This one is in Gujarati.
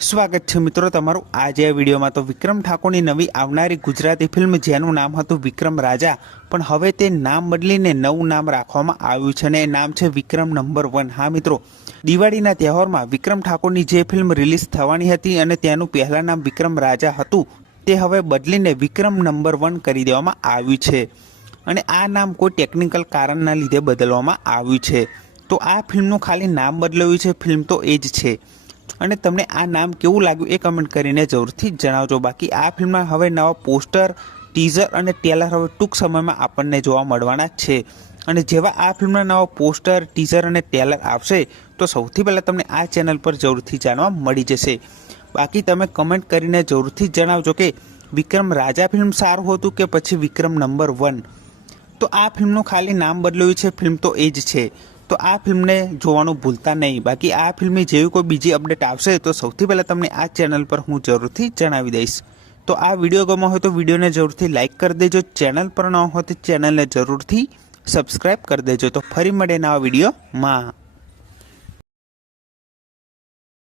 સ્વાગત છે મિત્રો તમારું આજે આ વિડીયોમાં। તો વિક્રમ ઠાકોરની નવી આવનારી ગુજરાતી ફિલ્મ જેનું નામ હતું વિક્રમ રાજા, પણ હવે તે નામ બદલીને નવું નામ રાખવામાં આવ્યું છે અને એ નામ છે વિક્રમ નંબર 1। હા મિત્રો, દિવાળીના તહેવારમાં વિક્રમ ઠાકોરની જે ફિલ્મ રિલીઝ થવાની હતી અને તેનું પહેલા નામ વિક્રમ રાજા હતું તે હવે બદલીને વિક્રમ નંબર 1 કરી દેવામાં આવ્યું છે અને આ નામ કોઈ ટેકનિકલ કારણના લીધે બદલવામાં આવ્યું છે। તો આ ફિલ્મનું ખાલી નામ બદલાયું છે, ફિલ્મ તો એ જ છે। અને તમને આ નામ કેવું લાગ્યું એ કમેન્ટ કરીને જરૂરથી જણાવજો। બાકી આ ફિલ્મમાં હવે નવા પોસ્ટર, ટીઝર અને ટ્રેલર હવે ટૂંક સમયમાં આપણને જોવા મળવાના છે અને જેવા આ ફિલ્મના નવા પોસ્ટર, ટીઝર અને ટ્રેલર આવશે તો સૌથી પહેલાં તમને આ ચેનલ પર જરૂરથી જાણવા મળી જશે। બાકી તમે કમેન્ટ કરીને જરૂરથી જણાવજો કે વિક્રમ રાજા ફિલ્મ સારું હતું કે પછી વિક્રમ નંબર 1। તો આ ફિલ્મનું ખાલી નામ બદલાયું છે, ફિલ્મ તો એ જ છે। તો આ ફિલ્મને જોવાનું ભૂલતા નહીં। બાકી આ ફિલ્મની જેવી કોઈ બીજી અપડેટ આવશે તો સૌથી પહેલાં તમને આ ચેનલ પર હું જરૂરથી જણાવી દઈશ। તો આ વિડીયો ગમ્યો હોય તો વિડીયોને જરૂરથી લાઇક કરી દેજો, ચેનલ પર ન હોય તો ચેનલને જરૂરથી સબસ્ક્રાઈબ કરી દેજો। તો ફરી મળે નવા વિડીયોમાં।